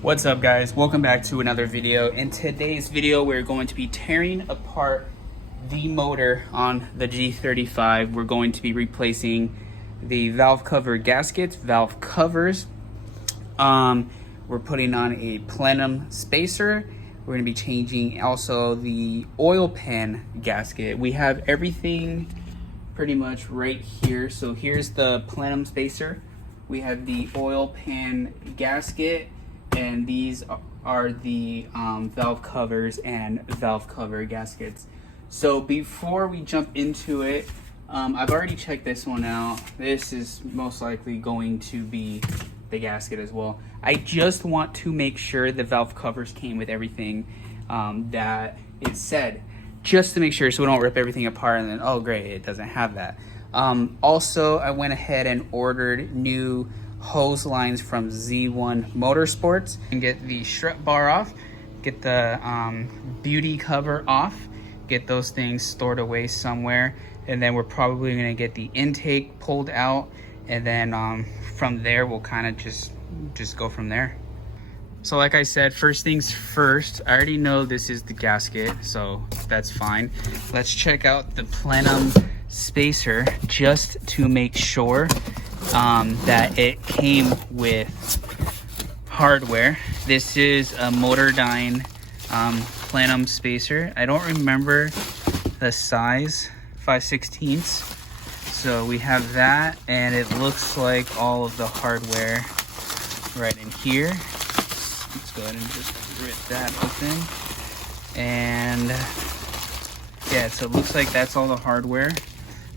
What's up, guys? Welcome back to another video. In today's video, we're going to be tearing apart the motor on the G35. We're going to be replacing the valve cover gaskets, valve covers. We're putting on a plenum spacer. We're going to be changing also the oil pan gasket. We have everything pretty much right here. So here's the plenum spacer. We have the oil pan gasket, and these are the valve covers and valve cover gaskets. So before we jump into it, I've already checked this one out. This is most likely going to be the gasket as well. I just want to make sure the valve covers came with everything that it said, just to make sure, so we don't rip everything apart and then, oh great, it doesn't have that. Also, I went ahead and ordered new hose lines from Z1 Motorsports and get the strut bar off, get the beauty cover off, get those things stored away somewhere, and then we're probably going to get the intake pulled out, and then from there we'll kind of just go from there. So like I said, first things first, I already know this is the gasket, so that's fine. Let's check out the plenum spacer just to make sure that it came with hardware. This is a Motordyne plenum spacer. I don't remember the size, 5/16. So we have that, and it looks like all of the hardware right in here. Let's go ahead and just rip that open. And yeah, so it looks like that's all the hardware.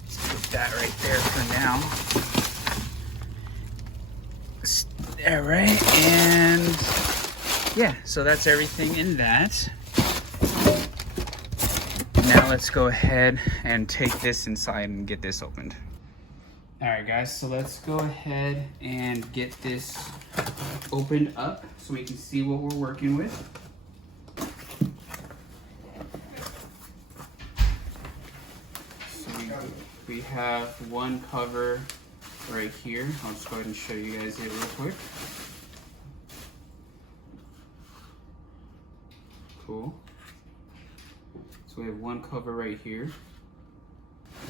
Let's put that right there for now. All right, and yeah, so that's everything in that. Now let's go ahead and take this inside and get this opened. All right, guys, so let's go ahead and get this opened up so we can see what we're working with. So we have one cover right here. I'll just go ahead and show you guys it real quick. Cool. So we have one cover right here.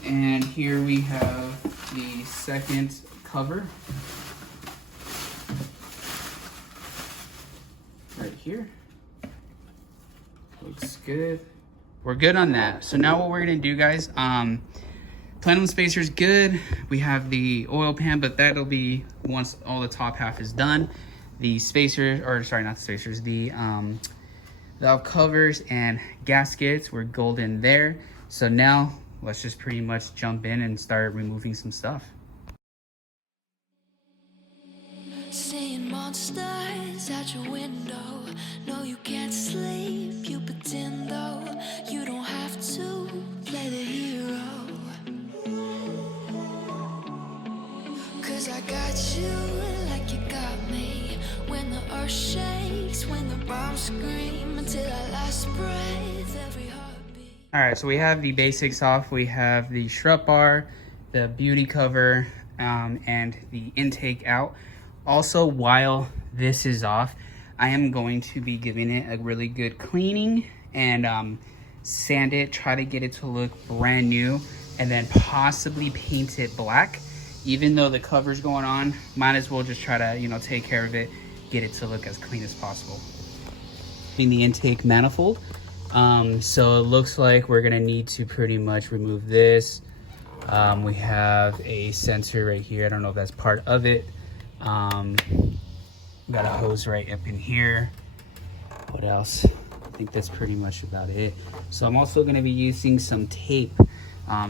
And here we have the second cover. Right here. Looks good. We're good on that. So now what we're gonna do, guys, plenum spacer is good. We have the oil pan, but that'll be once all the top half is done. The spacers, or sorry, not the spacers, the valve covers and gaskets were golden there. So now let's just pretty much jump in and start removing some stuff. Seeing monsters out your window. No, you can't sleep, you pretend though. You don't have to play the hero. Cause I got you like you got me. When the earth shakes, when the bombs scream, until our last breath, every heartbeat. All right, so we have the basics off. We have the strut bar, the beauty cover, and the intake out. Also, while this is off, I am going to be giving it a really good cleaning and sand it, try to get it to look brand new, and then possibly paint it black. Even though the cover's going on, might as well just try to, you know, take care of it, get it to look as clean as possible. In the intake manifold, so it looks like we're gonna need to pretty much remove this. We have a sensor right here. I don't know if that's part of it. Got a hose right up in here. What else? I think that's pretty much about it. So I'm also gonna be using some tape,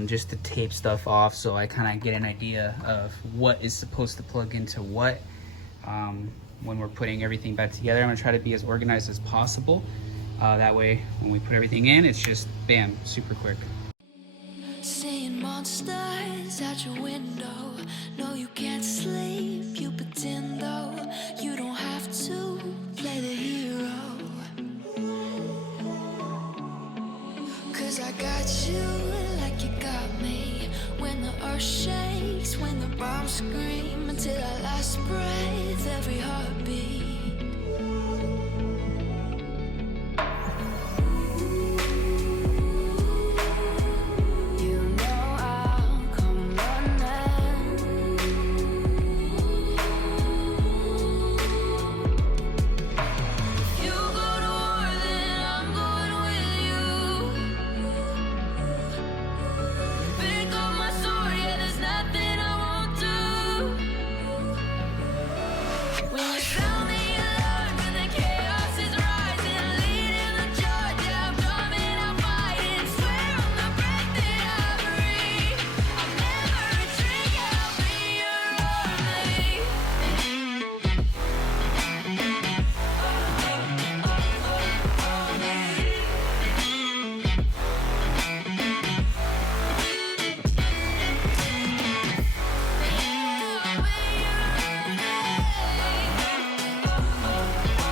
just to tape stuff off, so I kind of get an idea of what is supposed to plug into what when we're putting everything back together. I'm gonna try to be as organized as possible. That way, when we put everything in, it's just bam, super quick. Seeing monsters out your window. No, you can't sleep, you pretend though. You don't have to play the hero. Cause I got you like you got me. When the earth shakes, when the bombs scream, until our last breath, every heartbeat.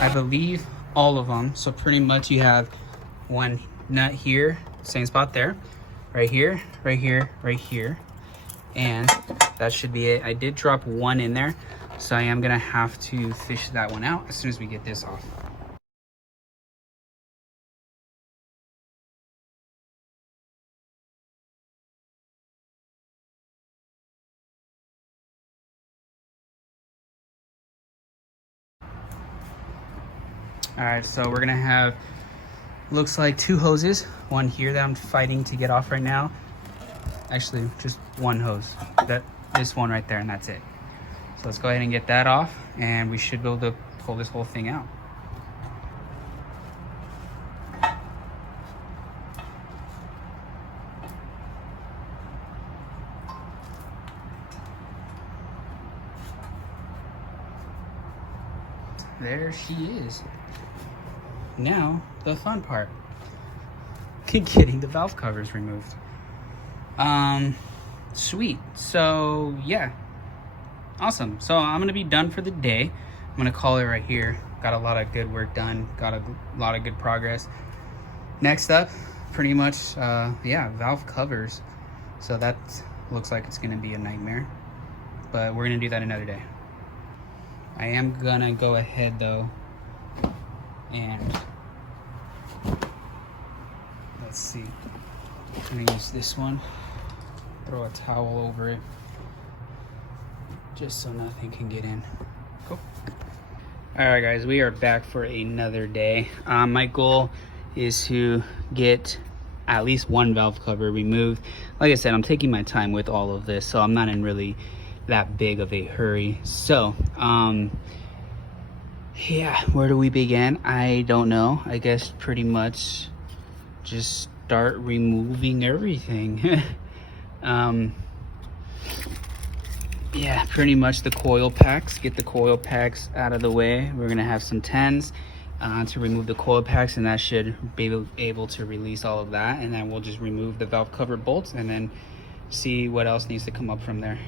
I believe all of them. So pretty much you have one nut here, same spot there, right here, right here, right here, and that should be it. I did drop one in there, so I am gonna have to fish that one out as soon as we get this off. All right, so we're gonna have, looks like 2 hoses. One here that I'm fighting to get off right now. Actually, just one hose. This one right there, and that's it. So let's go ahead and get that off, and we should be able to pull this whole thing out. There she is. Now, the fun part. Getting the valve covers removed. Sweet. So, yeah. Awesome. So, I'm going to be done for the day. I'm going to call it right here. Got a lot of good work done. Got a lot of good progress. Next up, pretty much, yeah, valve covers. So, that looks like it's going to be a nightmare. But we're going to do that another day. I am going to go ahead, though, and let's see. I'm going to use this one. Throw a towel over it, just so nothing can get in. Cool. All right, guys, we are back for another day. My goal is to get at least one valve cover removed. Like I said, I'm taking my time with all of this, so I'm not in really that big of a hurry. So, yeah, where do we begin? I don't know. I guess pretty much just start removing everything. Yeah, pretty much the coil packs. Get the coil packs out of the way. We're gonna have some 10s to remove the coil packs, and that should be able to release all of that, and then we'll just remove the valve cover bolts and then see what else needs to come up from there.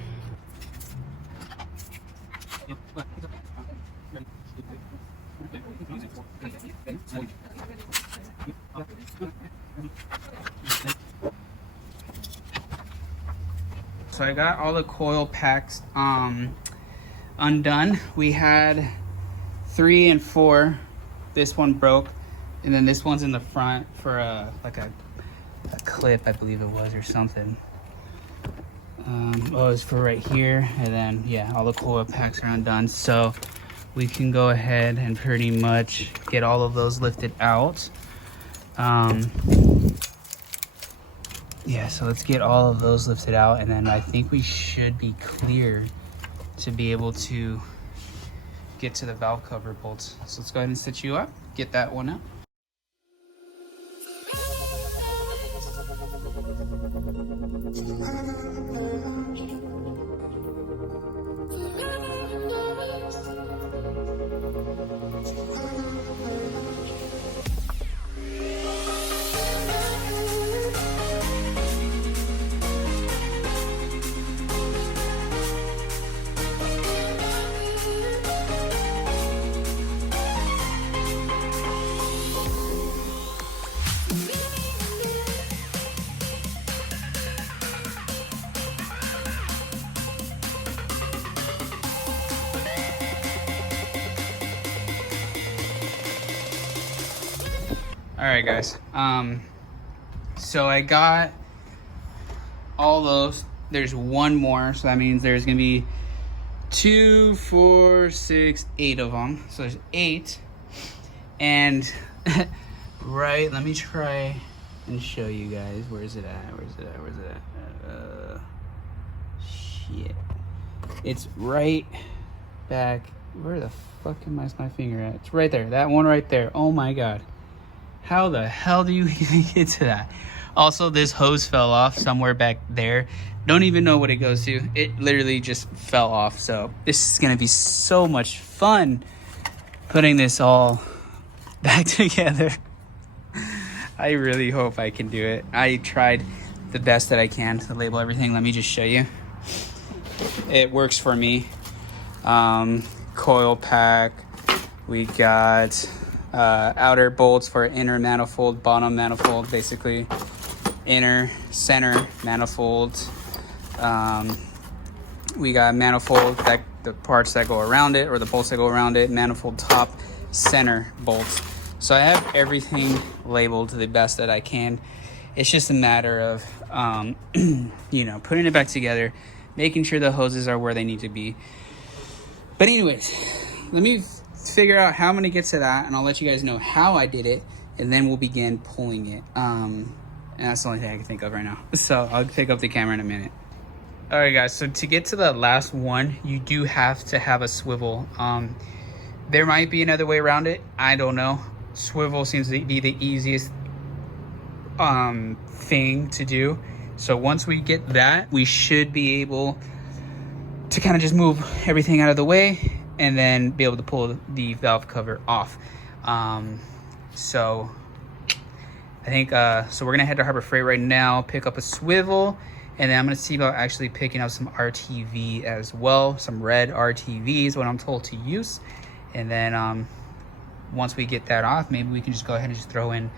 So I got all the coil packs undone. We had 3 and 4. This one broke, and then this one's in the front for like a clip, I believe it was, or something. Oh, it's for right here, and then yeah, all the coil packs are undone. So we can go ahead and pretty much get all of those lifted out. Yeah, so let's get all of those lifted out, and then I think we should be clear to be able to get to the valve cover bolts. So let's go ahead and stitch you up, get that one out. All right, guys. So I got all those. There's one more, so that means there's gonna be 2, 4, 6, 8 of them. So there's 8. And right, let me try and show you guys. Where is it at? Where's it at? Where's it at? Shit. It's right back. Where the fuck am my finger at? It's right there. That one right there. Oh my god. How the hell do you even get to that? Also, this hose fell off somewhere back there. Don't even know what it goes to. It literally just fell off. So this is gonna be so much fun putting this all back together. I really hope I can do it. I tried the best that I can to label everything. Let me just show you. It works for me. Coil pack We got outer bolts for inner manifold, bottom manifold, basically inner, center manifold. We got manifold, that the parts that go around it, or the bolts that go around it, manifold top, center bolts. So I have everything labeled to the best that I can. It's just a matter of you know, putting it back together, making sure the hoses are where they need to be. But anyways, let me figure out how I'm gonna get to that, and I'll let you guys know how I did it, and then we'll begin pulling it. And that's the only thing I can think of right now. So I'll pick up the camera in a minute. All right, guys, so to get to the last one, you do have to have a swivel. There might be another way around it, I don't know. Swivel seems to be the easiest thing to do. So once we get that, we should be able to kind of just move everything out of the way and then be able to pull the valve cover off. So I think so we're gonna head to Harbor Freight right now, pick up a swivel, and then I'm gonna see about actually picking up some RTV as well, some red RTV is what I'm told to use. And then once we get that off, maybe we can just go ahead and just throw in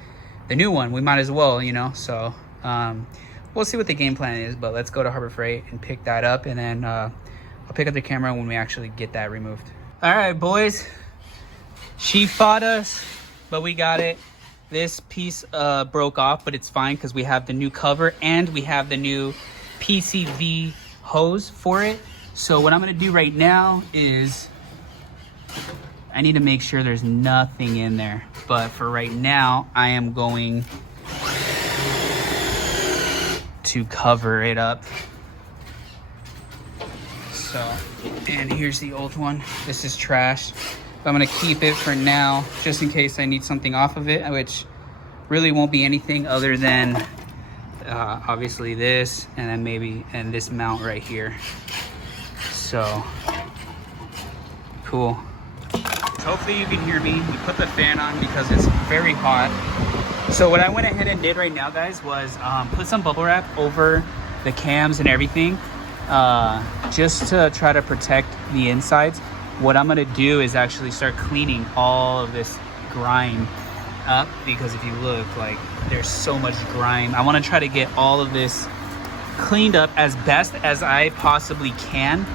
the new one. We might as well, you know. So we'll see what the game plan is, but let's go to Harbor Freight and pick that up, and then I'll pick up the camera when we actually get that removed. All right, boys, she fought us, but we got it. This piece broke off, but it's fine because we have the new cover and we have the new PCV hose for it. So what I'm gonna do right now is I need to make sure there's nothing in there. But for right now, I am going to cover it up. So, and here's the old one. This is trash. But I'm gonna keep it for now, just in case I need something off of it, which really won't be anything other than obviously this, and then maybe, and this mount right here. So, cool. Hopefully you can hear me. We put the fan on because it's very hot. So what I went ahead and did right now, guys, was put some bubble wrap over the cams and everything, just to try to protect the insides. What I'm gonna do is actually start cleaning all of this grime up, because if you look, like, there's so much grime. I want to try to get all of this cleaned up as best as I possibly can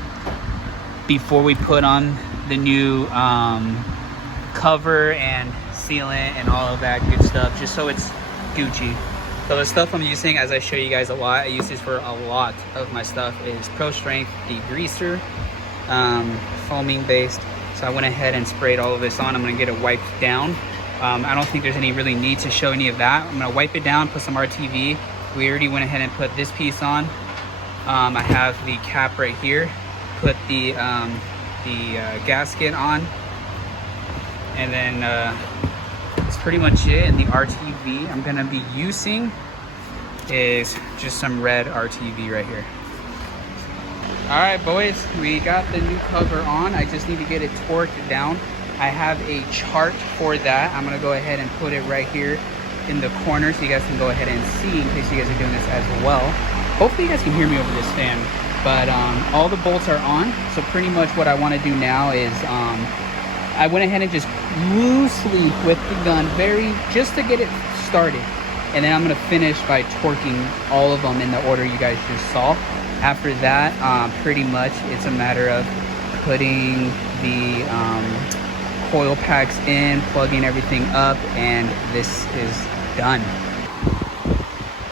before we put on the new cover and sealant and all of that good stuff, just so it's Gucci. So the stuff I'm using, as I show you guys a lot, I use this for a lot of my stuff, is Pro Strength degreaser, foaming based. So I went ahead and sprayed all of this on. I'm gonna get it wiped down. I don't think there's any really need to show any of that. I'm gonna wipe it down, put some RTV. We already went ahead and put this piece on. I have the cap right here. Put the gasket on, and then that's pretty much it. And the RTV I'm gonna be using is just some red RTV right here. All right, boys, we got the new cover on. I just need to get it torqued down. I have a chart for that. I'm gonna go ahead and put it right here in the corner so you guys can go ahead and see, in case you guys are doing this as well. Hopefully you guys can hear me over this fan. But all the bolts are on. So pretty much what I want to do now is I went ahead and just loosely with the gun, just to get it started. And then I'm going to finish by torquing all of them in the order you guys just saw. After that, pretty much it's a matter of putting the coil packs in, plugging everything up, and this is done.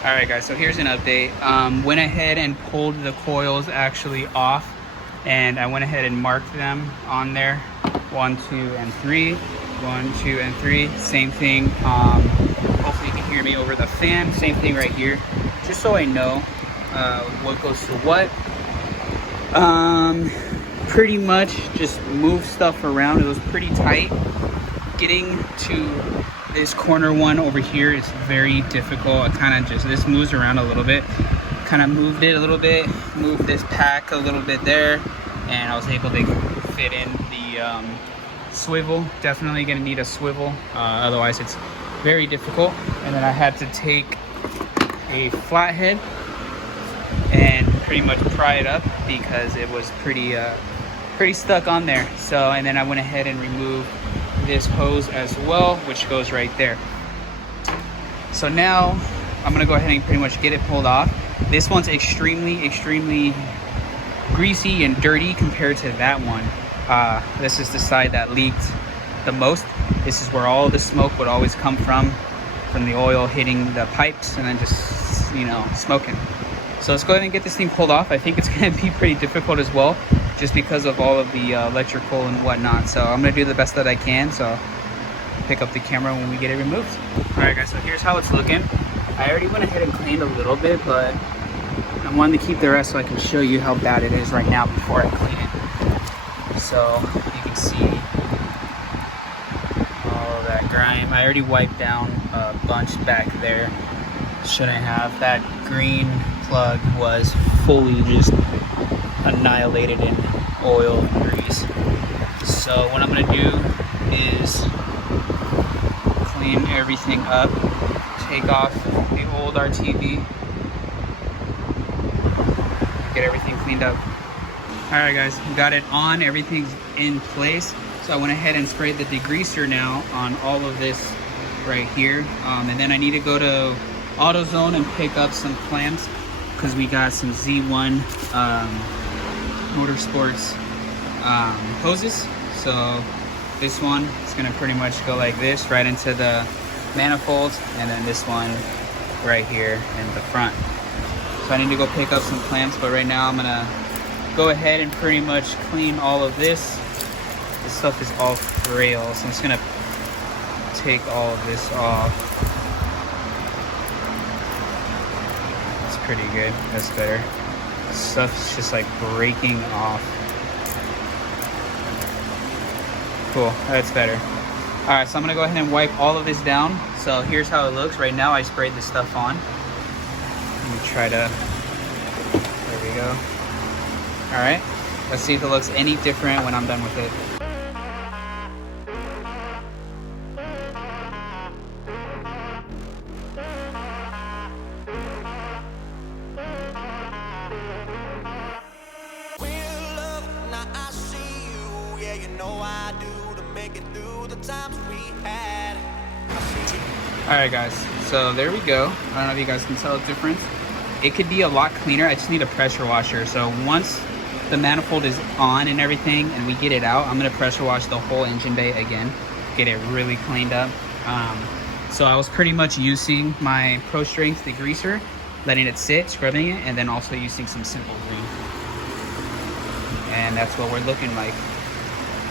All right, guys, so here's an update. Went ahead and pulled the coils actually off, and I went ahead and marked them on there. 1, 2, and 3. 1, 2, and 3. Same thing. Hopefully you can hear me over the fan. Same thing right here, just so I know what goes to what. Pretty much just move stuff around. It was pretty tight. Getting to this corner one over here is very difficult. I kind of just, this moves around a little bit. Kind of moved it a little bit, moved this pack a little bit there, and I was able to fit in the swivel. Definitely gonna need a swivel, otherwise it's very difficult. And then I had to take a flathead and pretty much pry it up because it was pretty stuck on there. So, and then I went ahead and removed this hose as well, which goes right there. So now I'm gonna go ahead and pretty much get it pulled off. This one's extremely greasy and dirty compared to that one. This is the side that leaked the most. This is where all the smoke would always come from the oil hitting the pipes and then just, you know, smoking. So let's go ahead and get this thing pulled off. I think it's gonna be pretty difficult as well, just because of all of the electrical and whatnot. So I'm gonna do the best that I can. So pick up the camera when we get it removed. All right, guys, so here's how it's looking. I already went ahead and cleaned a little bit, but I wanted to keep the rest so I can show you how bad it is right now before I clean it. So you can see all that grime. I already wiped down a bunch back there. Shouldn't have. That green plug was fully just annihilated in oil and grease. So what I'm gonna do is clean everything up, take off the old RTV, get everything cleaned up. All right, guys, got it on, everything's in place. So I went ahead and sprayed the degreaser now on all of this right here. And then I need to go to AutoZone and pick up some clamps because we got some Z1 Motorsports hoses. So this one is gonna pretty much go like this right into the manifold, and then this one right here in the front. So I need to go pick up some clamps, but right now I'm gonna go ahead and pretty much clean all of this. This stuff is all frail, so I'm just gonna take all of this off. That's pretty good, that's better. Stuff's just like breaking off. Cool, that's better. All right, so I'm gonna go ahead and wipe all of this down. So here's how it looks. Right now I sprayed this stuff on. Let me try to, there we go. All right, let's see if it looks any different when I'm done with it. Alright, guys, so there we go. I don't know if you guys can tell the difference. It could be a lot cleaner. I just need a pressure washer. So once the manifold is on and everything and we get it out, I'm going to pressure wash the whole engine bay again, get it really cleaned up. So I was pretty much using my Pro Strength degreaser, letting it sit, scrubbing it, and then also using some Simple Green. And that's what we're looking like.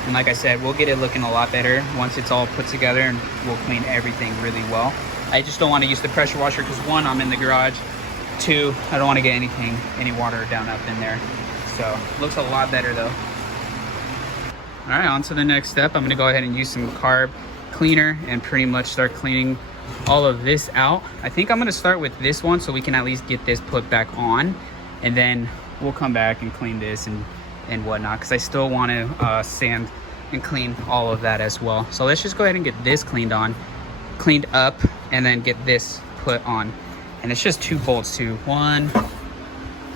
And like I said, we'll get it looking a lot better once it's all put together, and we'll clean everything really well. I just don't want to use the pressure washer because one, I'm in the garage. Two, I don't want to get any water down up in there. So looks a lot better though. All right, on to the next step. I'm gonna go ahead and use some carb cleaner and pretty much start cleaning all of this out. I think I'm gonna start with this one so we can at least get this put back on, and then we'll come back and clean this and whatnot, because I still want to sand and clean all of that as well. So let's just go ahead and get this cleaned up, and then get this put on. And it's just 2 bolts too, 1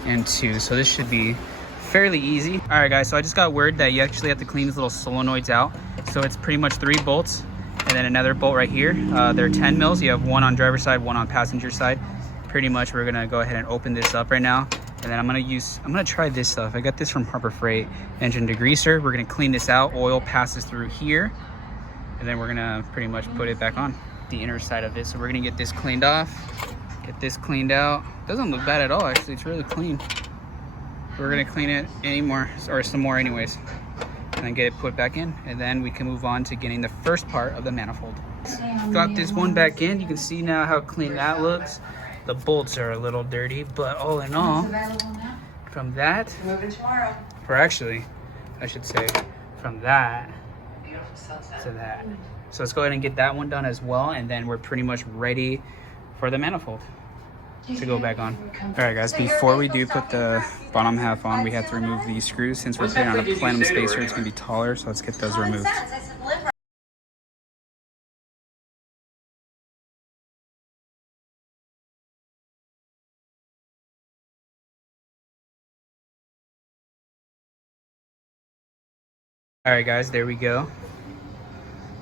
and 2. So this should be fairly easy. All right, guys, so I just got word that you actually have to clean these little solenoids out. So it's pretty much 3 bolts and then another bolt right here. They're 10 mils. You have 1 on driver's side, 1 on passenger side. Pretty much we're gonna go ahead and open this up right now. And then I'm gonna try this stuff. I got this from Harbor Freight, engine degreaser. We're gonna clean this out. Oil passes through here, and then we're gonna pretty much put it back on the inner side of it. So we're gonna get this cleaned off, get this cleaned out. Doesn't look bad at all, actually. It's really clean. We're gonna clean it some more anyways, and then get it put back in, and then we can move on to getting the first part of the manifold. Got this one back in. You can see now how clean that looks. The bolts are a little dirty, but all in all, from that, or actually, I should say, from that to that. So let's go ahead and get that one done as well, and then we're pretty much ready for the manifold to go back on. All right, guys, before we do put the bottom half on, we have to remove these screws. Since we're putting on a plenum spacer, it's gonna be taller, so let's get those removed. All right, guys, there we go.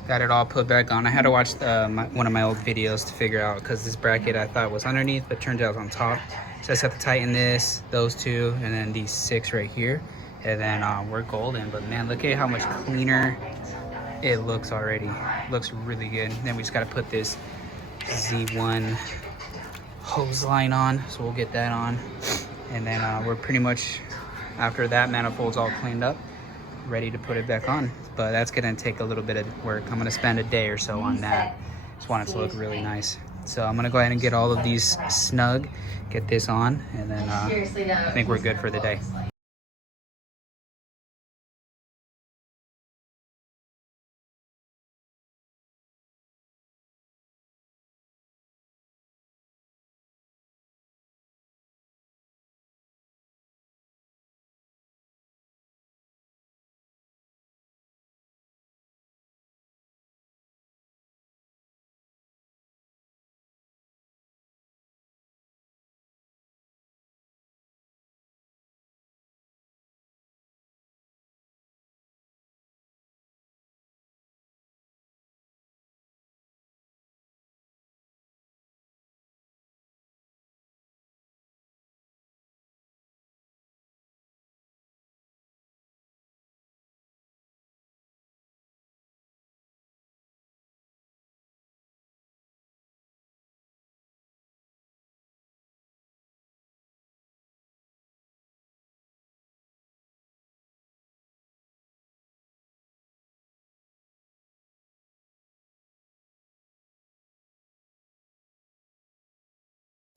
Got it all put back on. I had to watch one of my old videos to figure out, because this bracket I thought was underneath, but turns out it's on top. So I just have to tighten this, those two, and then these 6 right here. And then we're golden. But man, look at how much cleaner it looks already. Looks really good. Then we just got to put this Z1 hose line on. So we'll get that on. And then we're pretty much, after that manifold's all cleaned up, ready to put it back on. But that's gonna take a little bit of work. I'm gonna spend a day or so on that. Just want it to look really nice. So I'm gonna go ahead and get all of these snug, get this on, and then I think we're good for the day.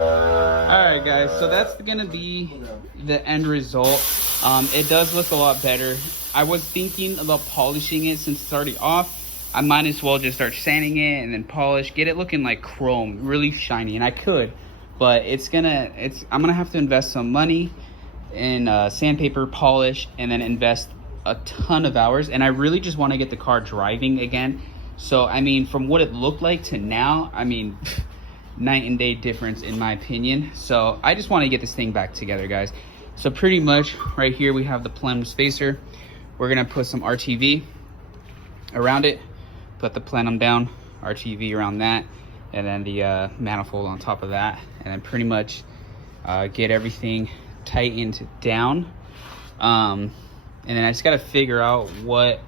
Alright guys, so that's gonna be the end result. It does look a lot better. I was thinking about polishing it since it's already off. I might as well just start sanding it and then polish, get it looking like chrome, really shiny. And I could, but I'm gonna have to invest some money in sandpaper, polish, and then invest a ton of hours. And I really just want to get the car driving again. So I mean, from what it looked like to now, I mean, night and day difference in my opinion. So I just want to get this thing back together, guys. So pretty much right here we have the plenum spacer. We're gonna put some RTV around it, put the plenum down, RTV around that, and then the manifold on top of that, and then pretty much get everything tightened down. And then I just got to figure out what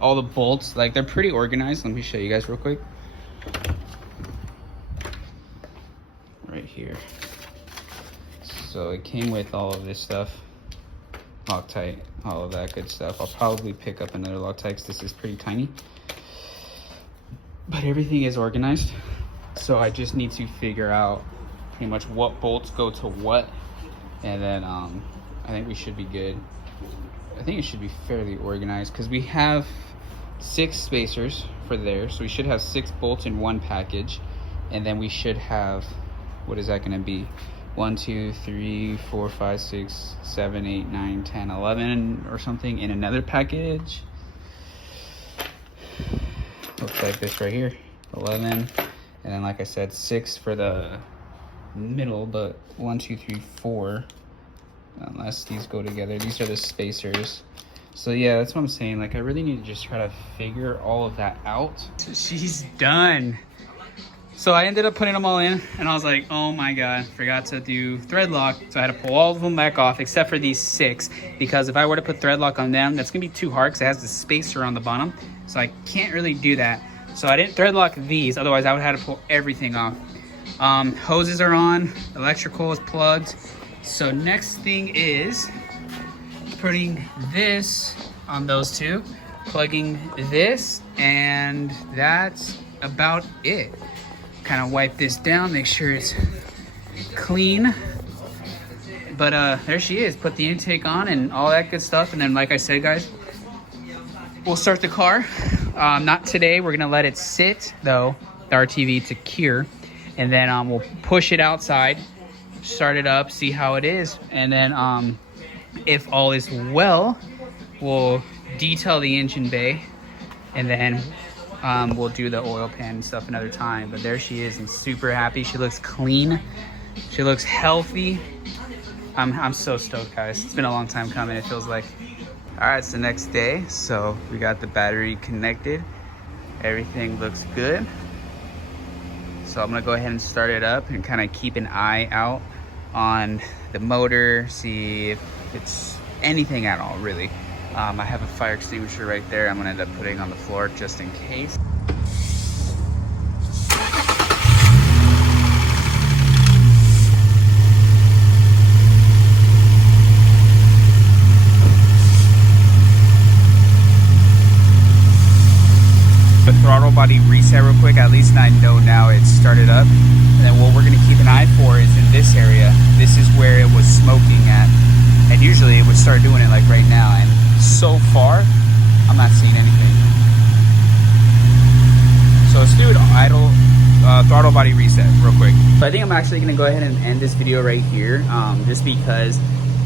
all the bolts, like, they're pretty organized. Let me show you guys real quick. Right here. So it came with all of this stuff, Loctite, all of that good stuff. I'll probably pick up another Loctite because this is pretty tiny, but everything is organized. So I just need to figure out pretty much what bolts go to what, and then I think we should be good. I think it should be fairly organized because we have 6 spacers for there, so we should have 6 bolts in one package, and then we should have, what is that going to be, 1 2 3 4 5 6 7 8 9 10 11 or something in another package. Looks like this right here, 11, and then like I said, 6 for the middle, but 1 2 3 4, unless these go together. These are the spacers. So yeah, that's what I'm saying. Like, I really need to just try to figure all of that out. So she's done. So I ended up putting them all in, and I was like, oh my god, forgot to do thread lock. So I had to pull all of them back off except for these 6, because if I were to put thread lock on them, that's gonna be too hard because it has the spacer on the bottom. So I can't really do that. So I didn't thread lock these, otherwise I would have had to pull everything off. Hoses are on, electrical is plugged. So next thing is putting this on those 2, plugging this, and that's about it. Kind of wipe this down, make sure it's clean. But there she is. Put the intake on and all that good stuff. And then, like I said, guys, we'll start the car. Not today. We're gonna let it sit though, the RTV, to cure, and then we'll push it outside, start it up, see how it is, and then if all is well, we'll detail the engine bay, and then we'll do the oil pan and stuff another time. But there she is. I'm super happy. She looks clean. She looks healthy. I'm so stoked, guys. It's been a long time coming, it feels like. All right, it's the next day. So we got the battery connected. Everything looks good. So I'm gonna go ahead and start it up and kind of keep an eye out on the motor, see if it's anything at all, really. I have a fire extinguisher right there. I'm gonna end up putting on the floor just in case. The throttle body reset real quick. At least I know now it's started up. And then what we're gonna keep an eye for is in this area. This is where it was smoking at. And usually it would start doing it like right now. And so far, I'm not seeing anything. So let's do it idle, throttle body reset real quick. So I think I'm actually gonna go ahead and end this video right here, just because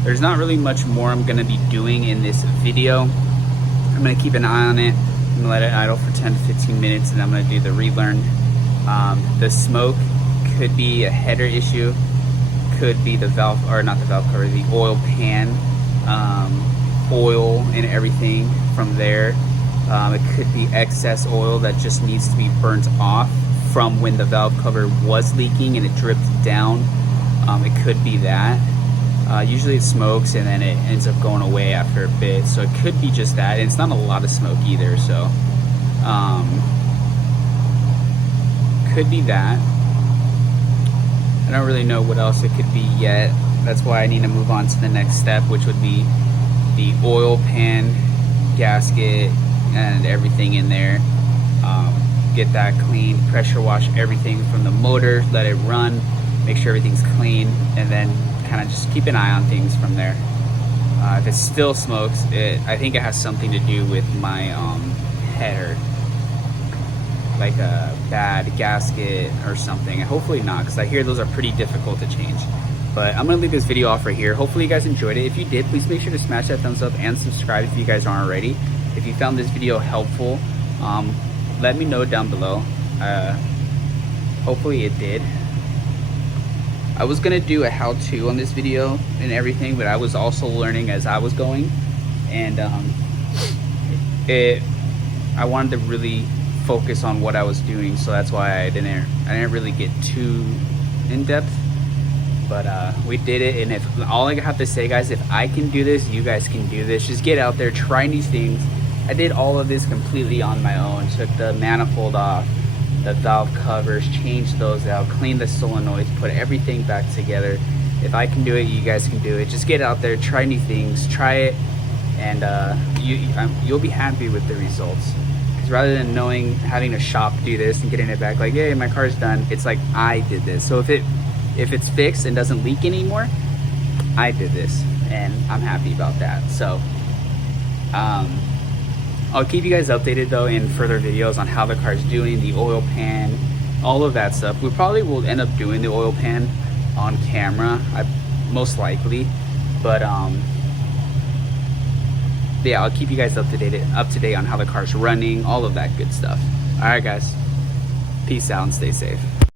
there's not really much more I'm gonna be doing in this video. I'm gonna keep an eye on it. I'm gonna let it idle for 10 to 15 minutes and I'm gonna do the relearn. The smoke could be a header issue, could be the valve, or not the valve cover, the oil pan, oil and everything from there. It could be excess oil that just needs to be burnt off from when the valve cover was leaking and it dripped down. It could be that. Usually it smokes and then it ends up going away after a bit, so it could be just that. And it's not a lot of smoke either, so could be that. I don't really know what else it could be yet. That's why I need to move on to the next step, which would be the oil pan, gasket, and everything in there. Get that clean, pressure wash everything from the motor, let it run, make sure everything's clean, and then kind of just keep an eye on things from there. If it still smokes, I think it has something to do with my header, like a bad gasket or something. Hopefully not, because I hear those are pretty difficult to change. But I'm gonna leave this video off right here. Hopefully you guys enjoyed it. If you did, please make sure to smash that thumbs up and subscribe if you guys aren't already. If you found this video helpful, let me know down below. Hopefully it did. I was gonna do a how-to on this video and everything, but I was also learning as I was going, and I wanted to really focus on what I was doing, so that's why I didn't really get too in depth. But we did it, and if all I have to say, guys, if I can do this, you guys can do this. Just get out there, try new things. I did all of this completely on my own. Took the manifold off, the valve covers, changed those out, cleaned the solenoids, put everything back together. If I can do it, you guys can do it. Just get out there, try new things, try it, and you'll be happy with the results. Because rather than having a shop do this and getting it back like, hey, my car's done, it's like I did this. So if it's fixed and doesn't leak anymore, I did this, and I'm happy about that. So I'll keep you guys updated though in further videos on how the car's doing, the oil pan, all of that stuff. We probably will end up doing the oil pan on camera, most likely, but yeah, I'll keep you guys up to date on how the car's running, all of that good stuff. All right, guys, peace out and stay safe.